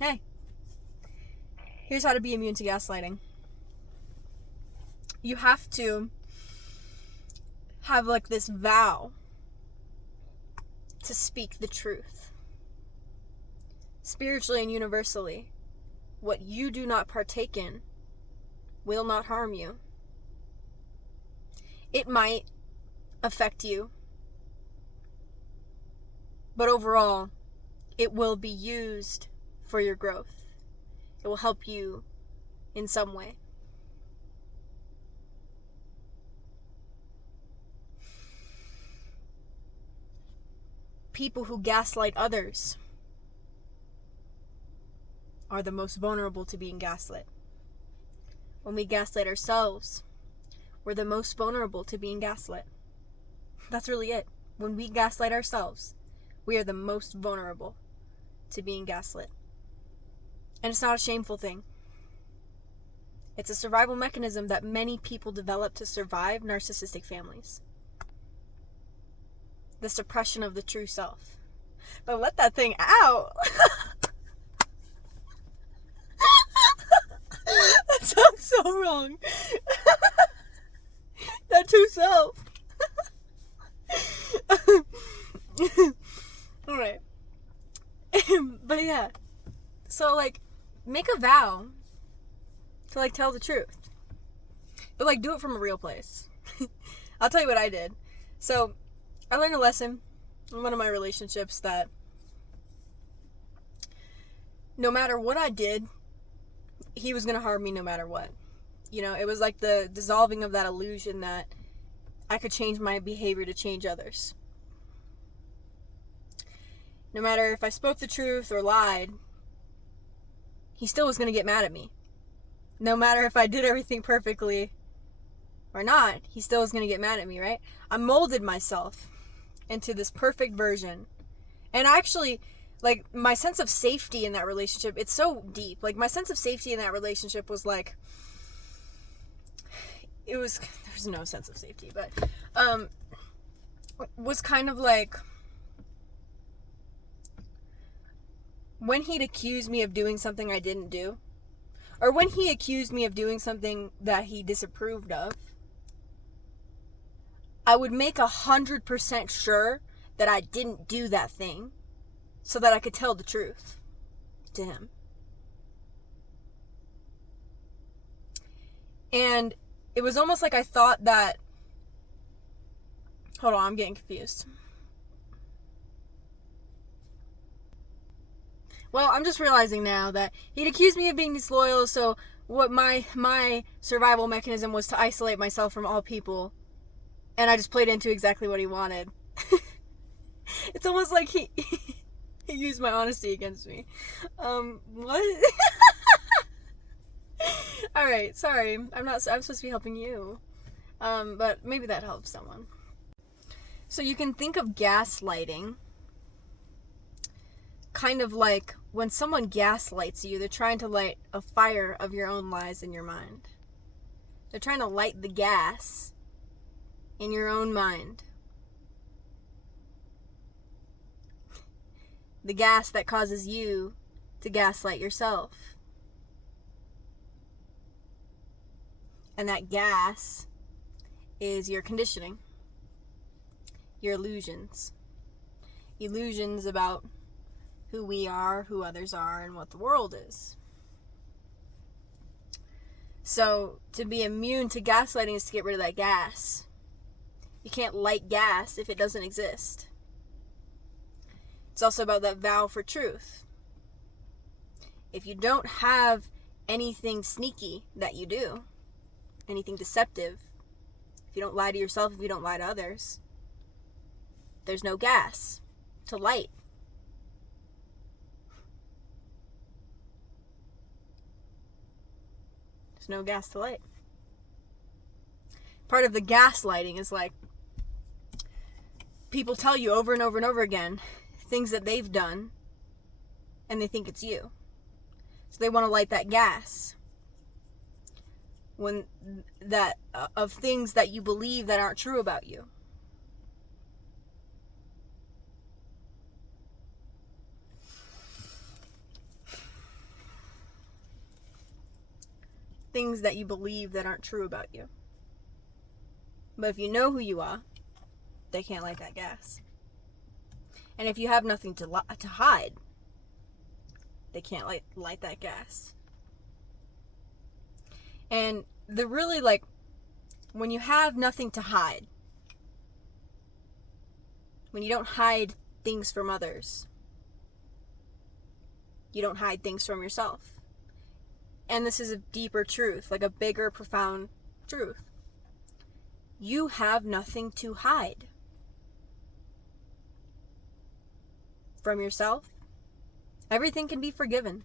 Hey, here's how to be immune to gaslighting. You have to have like this vow to speak the truth. Spiritually and universally, what you do not partake in will not harm you. It might affect you, but overall, it will be used for your growth. It will help you in some way. People who gaslight others are the most vulnerable to being gaslit. When we gaslight ourselves, we're the most vulnerable to being gaslit. That's really it. When we gaslight ourselves, we are the most vulnerable to being gaslit. And it's not a shameful thing. It's a survival mechanism that many people develop to survive narcissistic families. The suppression of the true self. But let that thing out. That sounds so wrong. That true self. Alright. But yeah. So make a vow to tell the truth. But do it from a real place. I'll tell you what I did. So I learned a lesson in one of my relationships that no matter what I did, he was going to harm me no matter what. It was like the dissolving of that illusion that I could change my behavior to change others. No matter if I spoke the truth or lied, he still was going to get mad at me. No matter if I did everything perfectly or not, he still was going to get mad at me, right? I molded myself into this perfect version. And actually, my sense of safety in that relationship, it's so deep. My sense of safety in that relationship was there was no sense of safety, but was kind of when he'd accuse me of doing something I didn't do, or when he accused me of doing something that he disapproved of, I would make 100% sure that I didn't do that thing so that I could tell the truth to him. And it was almost like I thought that... Hold on, I'm getting confused. Well, I'm just realizing now that he'd accused me of being disloyal, so what my survival mechanism was to isolate myself from all people. And I just played into exactly what he wanted. It's almost like he used my honesty against me. What? Alright, sorry. I'm supposed to be helping you. But maybe that helps someone. So you can think of gaslighting kind of like when someone gaslights you, they're trying to light a fire of your own lies in your mind. They're trying to light the gas in your own mind. The gas that causes you to gaslight yourself. And that gas is your conditioning. Your illusions. Illusions about who we are, who others are, and what the world is. So, to be immune to gaslighting is to get rid of that gas. You can't light gas if it doesn't exist. It's also about that vow for truth. If you don't have anything sneaky that you do, anything deceptive, if you don't lie to yourself, if you don't lie to others, there's no gas to light. There's no gas to light. Part of the gaslighting is people tell you over and over and over again things that they've done, and they think it's you. So they want to light that gas of things that you believe that aren't true about you. things that you believe that aren't true about you. But if you know who you are, they can't light that gas. And if you have nothing to hide, they can't light that gas. And the really, like, when you have nothing to hide, when you don't hide things from others, you don't hide things from yourself. And this is a deeper truth, like a bigger, profound truth. You have nothing to hide from yourself. Everything can be forgiven.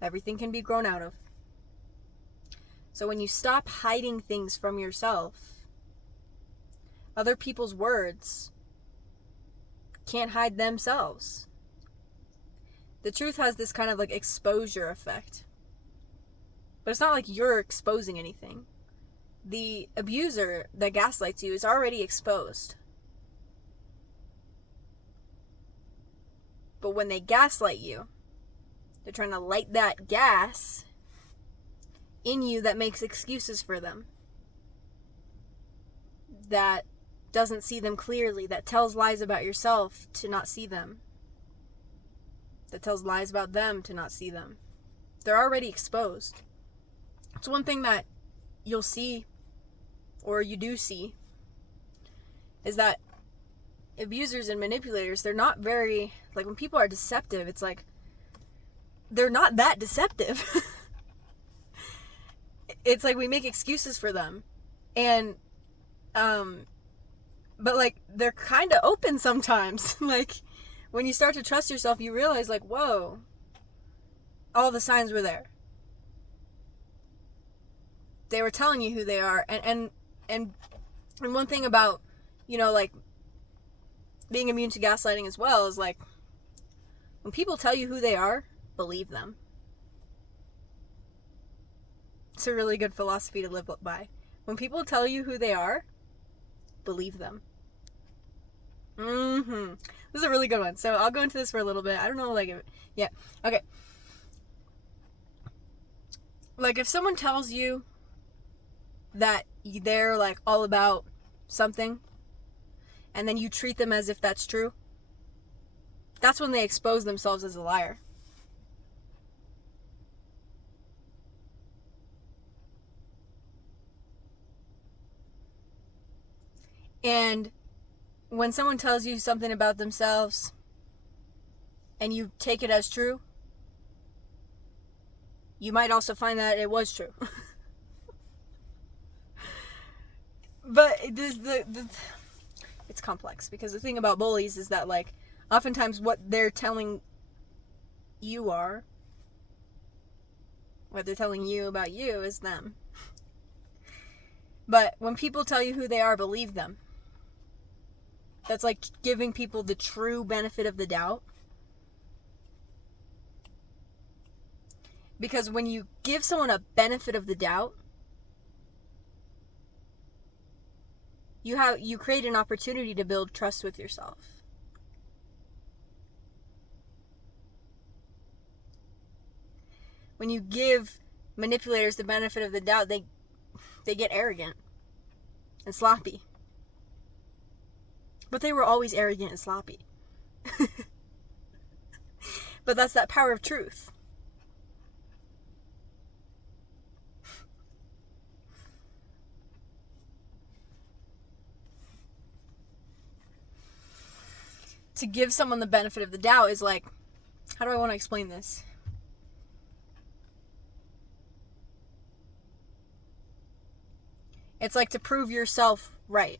Everything can be grown out of. So when you stop hiding things from yourself, other people's words can't hide themselves. The truth has this kind of like exposure effect. But it's not like you're exposing anything. The abuser that gaslights you is already exposed. But when they gaslight you, they're trying to light that gas in you that makes excuses for them. That doesn't see them clearly. That tells lies about yourself to not see them. That tells lies about them to not see them. They're already exposed. It's one thing that you'll see, or you do see, is that abusers and manipulators, they're not very, like, when people are deceptive, it's like, they're not that deceptive. It's like we make excuses for them. And, but, like, they're kind of open sometimes. Like, when you start to trust yourself, you realize, like, whoa, all the signs were there. They were telling you who they are. And one thing about, you know, like, being immune to gaslighting as well is, like, when people tell you who they are, believe them. It's a really good philosophy to live by. When people tell you who they are, believe them. This is a really good one. So I'll go into this for a little bit. I don't know, like, yeah. Okay. Like, if someone tells you that they're, like, all about something, and then you treat them as if that's true, that's when they expose themselves as a liar. And when someone tells you something about themselves and you take it as true, you might also find that it was true. But it's complex, because the thing about bullies is that, like, oftentimes what they're telling you are, what they're telling you about you is them. But when people tell you who they are, believe them. That's like giving people the true benefit of the doubt. Because when you give someone a benefit of the doubt, you create an opportunity to build trust with yourself. When you give manipulators the benefit of the doubt, they get arrogant and sloppy. But they were always arrogant and sloppy. But that's that power of truth. To give someone the benefit of the doubt is like, how do I want to explain this? It's like to prove yourself right.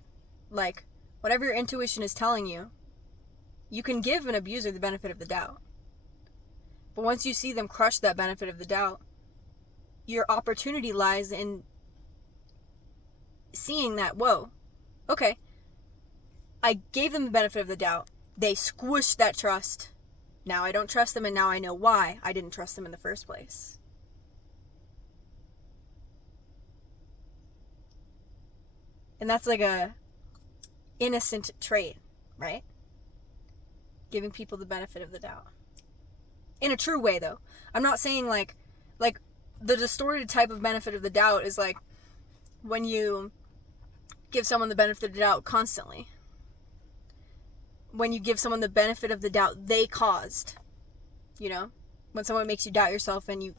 Like, whatever your intuition is telling you, you can give an abuser the benefit of the doubt. But once you see them crush that benefit of the doubt, your opportunity lies in seeing that, whoa, okay, I gave them the benefit of the doubt. They squished that trust. Now I don't trust them, and now I know why I didn't trust them in the first place. And that's like a innocent trait, right? Giving people the benefit of the doubt. In a true way, though. I'm not saying like the distorted type of benefit of the doubt is like when you give someone the benefit of the doubt constantly. When you give someone the benefit of the doubt they caused. You know? When someone makes you doubt yourself and you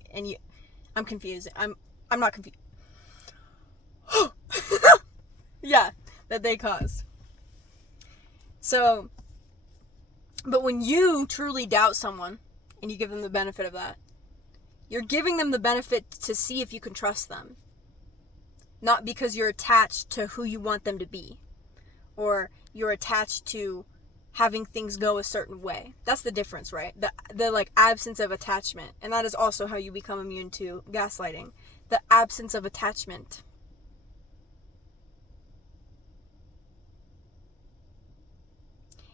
I'm confused. I'm not confused. Yeah, that they caused. So, but when you truly doubt someone and you give them the benefit of that, you're giving them the benefit to see if you can trust them. Not because you're attached to who you want them to be, or you're attached to having things go a certain way. That's the difference, right? The like absence of attachment. And that is also how you become immune to gaslighting. The absence of attachment.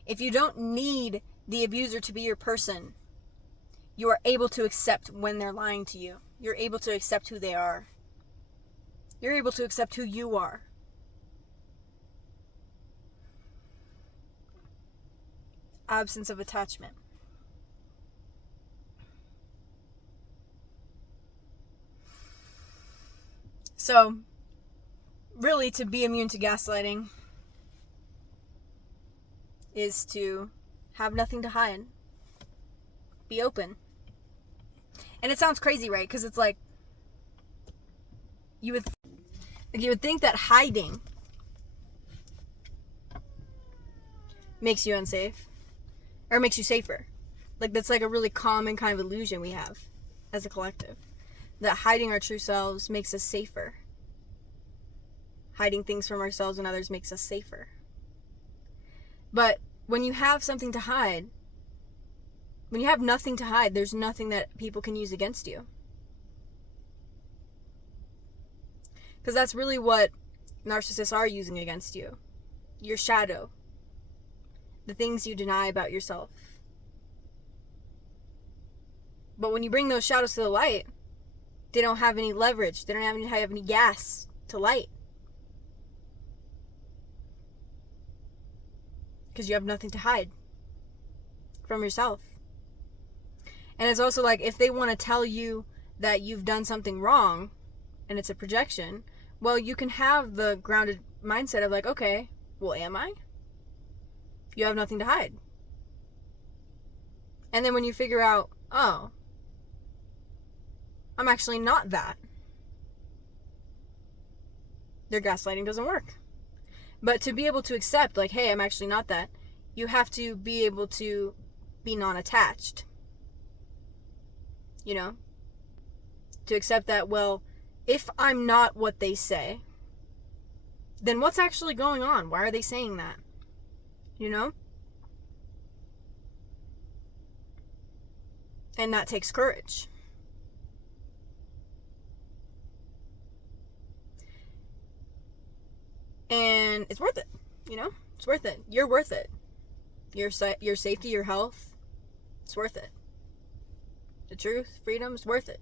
If you don't need the abuser to be your person, you are able to accept when they're lying to you. You're able to accept who they are. You're able to accept who you are. Absence of attachment. So, really, to be immune to gaslighting is to have nothing to hide. Be open. And it sounds crazy, right? Because it's like you would think that hiding makes you unsafe. Or makes you safer. Like, that's like a really common kind of illusion we have as a collective. That hiding our true selves makes us safer. Hiding things from ourselves and others makes us safer. But when you have something to hide, when you have nothing to hide, there's nothing that people can use against you. Because that's really what narcissists are using against you. Your shadow. The things you deny about yourself. But when you bring those shadows to the light, they don't have any leverage. They don't have any gas to light. Because you have nothing to hide from yourself. And it's also like, if they want to tell you that you've done something wrong and it's a projection, well, you can have the grounded mindset of like, okay, well, am I? You have nothing to hide. And then when you figure out, oh, I'm actually not that, their gaslighting doesn't work. But to be able to accept, like, hey, I'm actually not that, you have to be able to be non-attached. You know? To accept that, well, if I'm not what they say, then what's actually going on? Why are they saying that? You know? And that takes courage. And it's worth it, you know? It's worth it. You're worth it. Your safety, your health, it's worth it. The truth, freedom, it's worth it.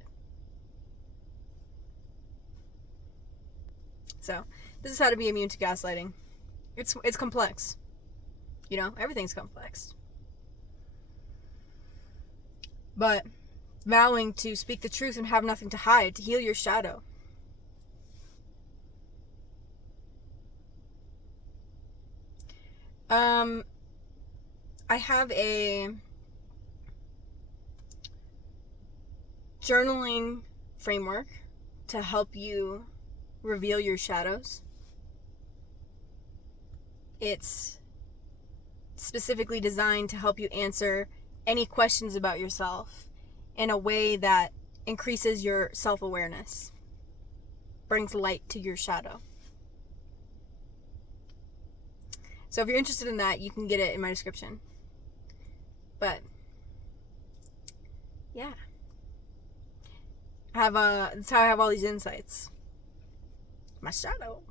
So, this is how to be immune to gaslighting. It's complex. You know, everything's complex. But vowing to speak the truth and have nothing to hide, to heal your shadow. I have a journaling framework to help you reveal your shadows. It's specifically designed to help you answer any questions about yourself in a way that increases your self-awareness, brings light to your shadow. So if you're interested in that, you can get it in my description. But yeah, that's how I have all these insights. My shadow.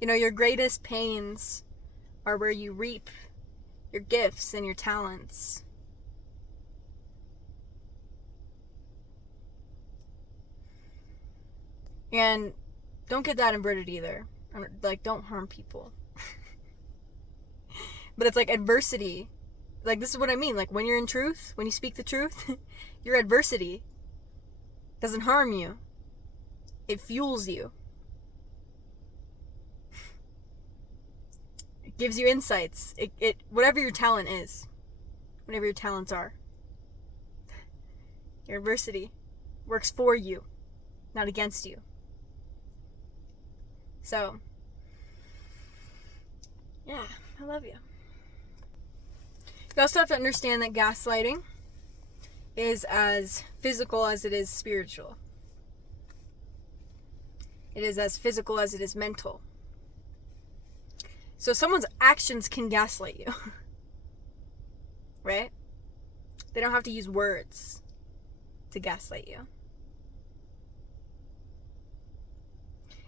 You know, your greatest pains are where you reap your gifts and your talents. And don't get that inverted either. Like, don't harm people. But it's like adversity. Like, this is what I mean. Like, when you're in truth, when you speak the truth, your adversity doesn't harm you. It fuels you. It gives you insights. It whatever your talent is, whatever your talents are. Your adversity works for you, not against you. So, yeah, I love you. You also have to understand that gaslighting is as physical as it is spiritual. It is as physical as it is mental. So someone's actions can gaslight you. Right? They don't have to use words to gaslight you.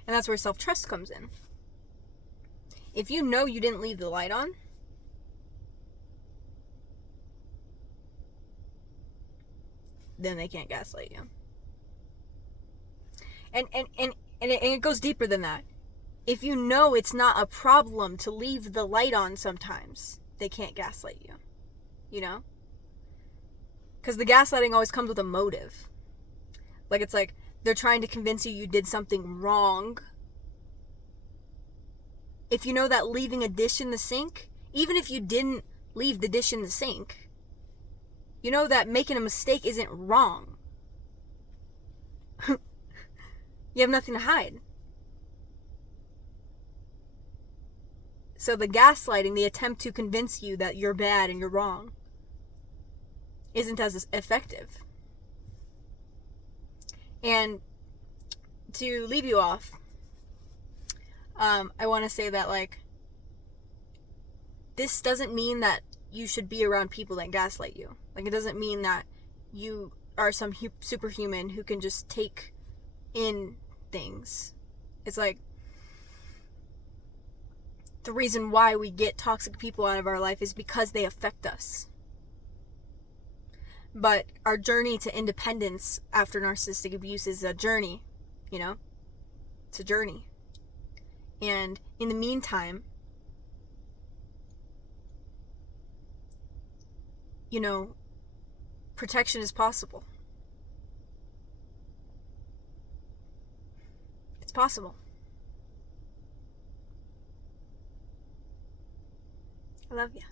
And that's where self-trust comes in. If you know you didn't leave the light on, then they can't gaslight you. And it goes deeper than that. If you know it's not a problem to leave the light on sometimes, they can't gaslight you. You know? Because the gaslighting always comes with a motive. Like, it's like they're trying to convince you did something wrong. If you know that leaving a dish in the sink, even if you didn't leave the dish in the sink, you know that making a mistake isn't wrong. You have nothing to hide. So the gaslighting, the attempt to convince you that you're bad and you're wrong, isn't as effective. And to leave you off, I want to say that, like, this doesn't mean that you should be around people that gaslight you. Like, it doesn't mean that you are some superhuman who can just take in things. It's like, the reason why we get toxic people out of our life is because they affect us. But our journey to independence after narcissistic abuse is a journey, you know? It's a journey. And in the meantime, you know, protection is possible. It's possible. I love you.